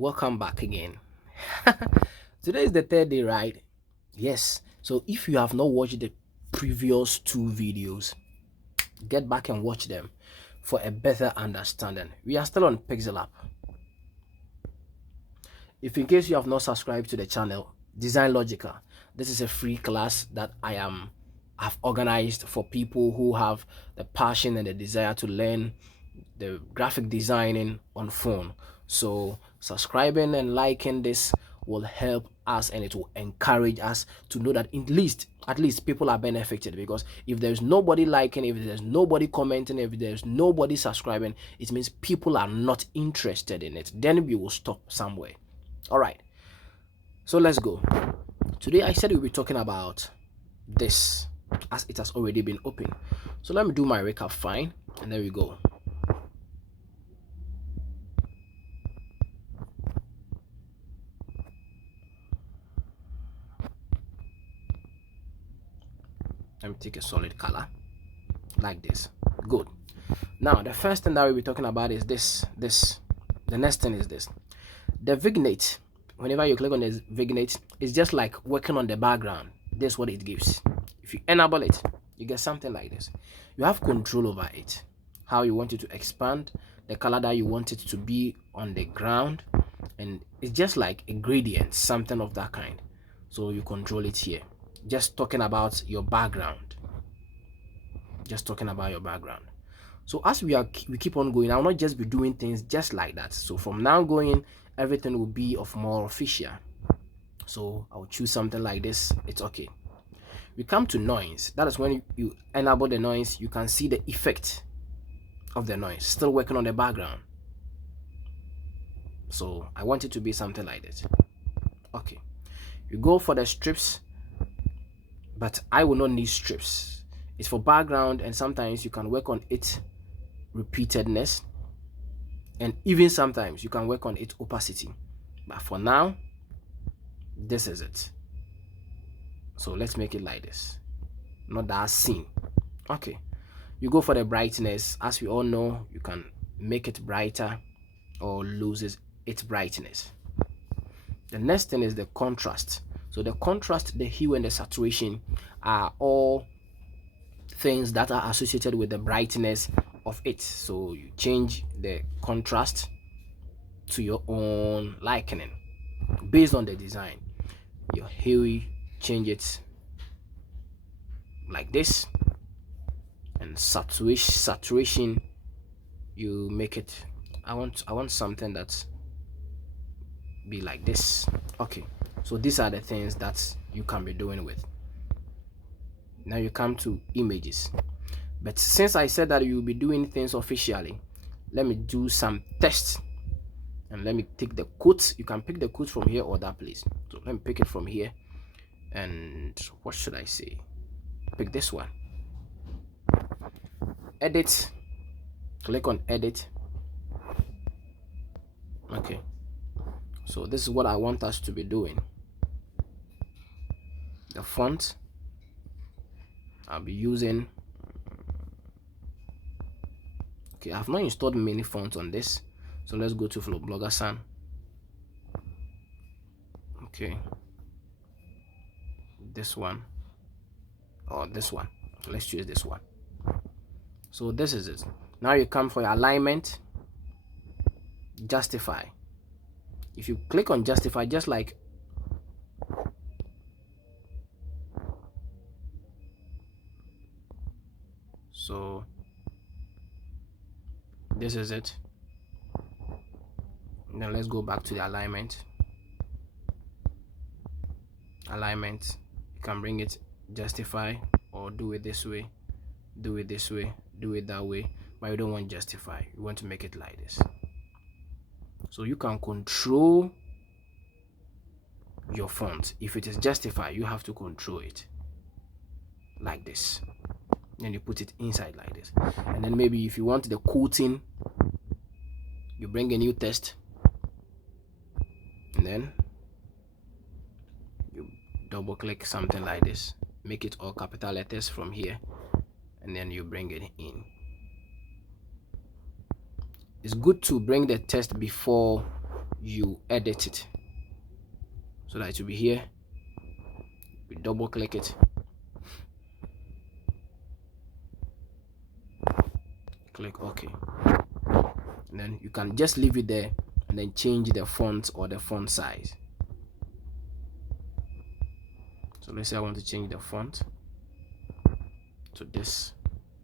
welcome back again. Today is the third day, right? Yes. So if you have not watched the previous two videos, get back and watch them for a better understanding. We are still on Pixel App. If in case you have not subscribed to the channel, Design Logica, this is a free class that I've organized for people who have the passion and the desire to learn the graphic designing on phone. So subscribing and liking this will help us, and it will encourage us to know that at least people are benefited. Because if there's nobody liking, if there's nobody commenting, if there's nobody subscribing, it means people are not interested in it. Then we will stop somewhere. All right, so let's go. Today I said we'll be talking about this, as it has already been open. So let me do my recap fine, and there we go. Let me take a solid color like this. Good. Now the first thing that we'll be talking about is this. The next thing is this. The vignette. Whenever you click on this vignette, it's just like working on the background. This is what it gives. If you enable it, you get something like this. You have control over it. How you want it to expand, the color that you want it to be on the ground, and it's just like a gradient, something of that kind. So you control it here. Just talking about your background. So as we keep on going, I'll not just be doing things just like that. So from now going, everything will be of more official. So I'll choose something like this. It's okay. We come to noise. That is when you enable the noise, you can see the effect of the noise. Still working on the background. So I want it to be something like this. Okay. You go for the strips, but I will not need strips. It's for background, and sometimes you can work on it repeatedness, and even sometimes you can work on it opacity. But for now, this is it. So let's make it like this, not that scene. Okay, you go for the brightness. As we all know, you can make it brighter or loses its brightness. The next thing is the contrast. So the contrast, the hue, and the saturation are all things that are associated with the brightness of it. So you change the contrast to your own liking based on the design. Your hue, change it like this, and saturation you make it. I want something that's be like this. Okay, so these are the things that you can be doing with. Now you come to images, but since I said that you'll be doing things officially, let me do some tests, and let me take the quotes. You can pick the quotes from here or that place. So let me pick it from here, and what should I say? Pick this one. Edit, click on edit. Okay, so this is what I want us to be doing. The font I'll be using, okay, I've not installed many fonts on this, so let's go to Flow Blogger Sun. Okay, this one or this one. Let's choose this one. So this is it. Now you come for your alignment, justify. If you click on justify, just like so, this is it. Now let's go back to the alignment. You can bring it, justify, or do it this way, do it this way, do it that way, but you don't want justify. You want to make it like this. So you can control your font. If it is justify, you have to control it like this. Then you put it inside like this. And then maybe if you want the quoting, you bring a new text, and then you double click something like this, make it all capital letters from here, and then you bring it in. It's good to bring the text before you edit it so that it will be here. We double click it, click OK, and then you can just leave it there and then change the font or the font size. So let's say I want to change the font to this.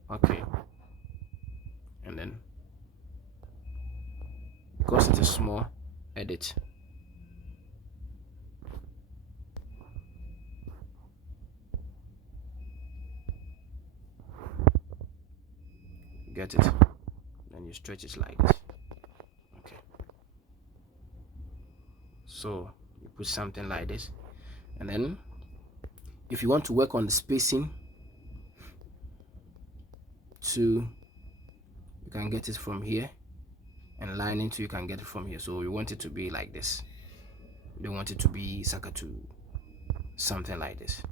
Okay, and then because it's a small, edit. Get it? Then you stretch it like this. Okay. So you put something like this, and then if you want to work on the spacing too, you can get it from here, and lining too, you can get it from here. So you want it to be like this. You don't want it to be sakatu, something like this.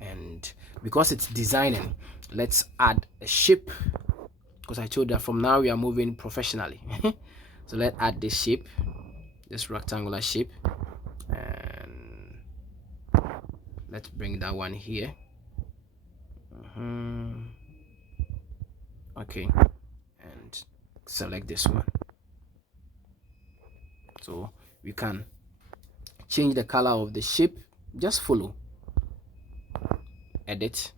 And because it's designing, let's add a shape, because I told that from now we are moving professionally. So let's add this shape, this rectangular shape, and let's bring that one here. Okay, and select this one. So we can change the color of the shape. Just follow, edit,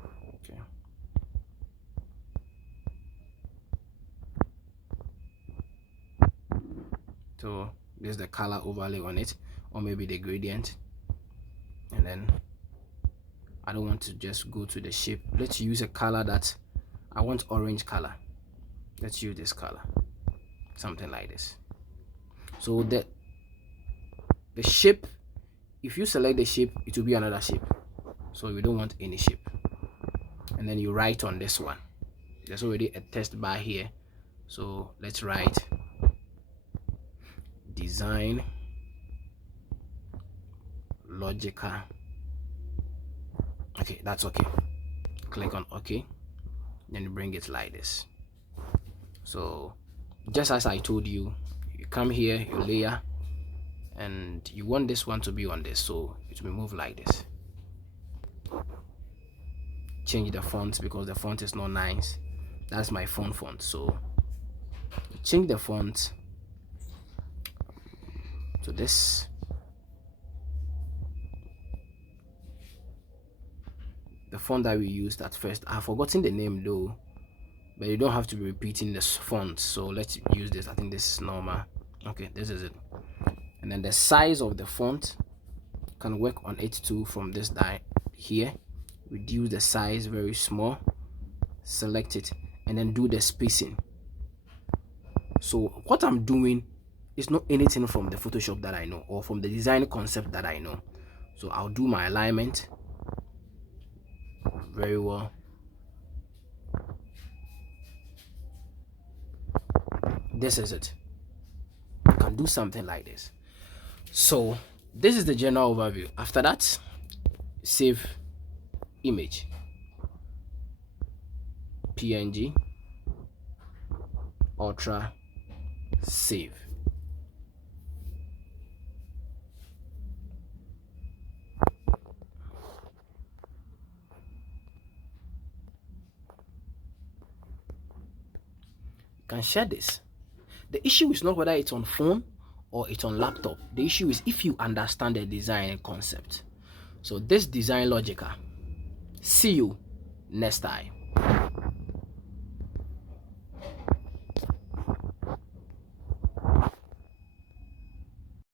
okay, so there's the color overlay on it, or maybe the gradient. And then I don't want to just go to the shape. Let's use a color that I want, orange color. Let's use this color, something like this. So the shape, if you select the shape, it will be another shape, so we don't want any shape. And then you write on this one. There's already a text bar here, so let's write design Logica. Okay, that's okay. Click on OK, then you bring it like this. So just as I told you, you come here, you layer, and you want this one to be on this, so it will move like this. Change the font because the font is not nice. That's my font, so change the font to this. The font that we used at first, I've forgotten the name though, but you don't have to be repeating this font, so let's use this. I think this is normal. Okay, this is it. And then the size of the font, can work on it too from this die here. Reduce the size very small, select it, and then do the spacing. So what I'm doing is not anything from the Photoshop that I know or from the design concept that I know. So I'll do my alignment very well. This is it. You can do something like this. So this is the general overview. After that, save image, PNG, Ultra, save. You can share this. The issue is not whether it's on phone or it's on laptop. The issue is if you understand the design concept. So this design Logica. See you next time.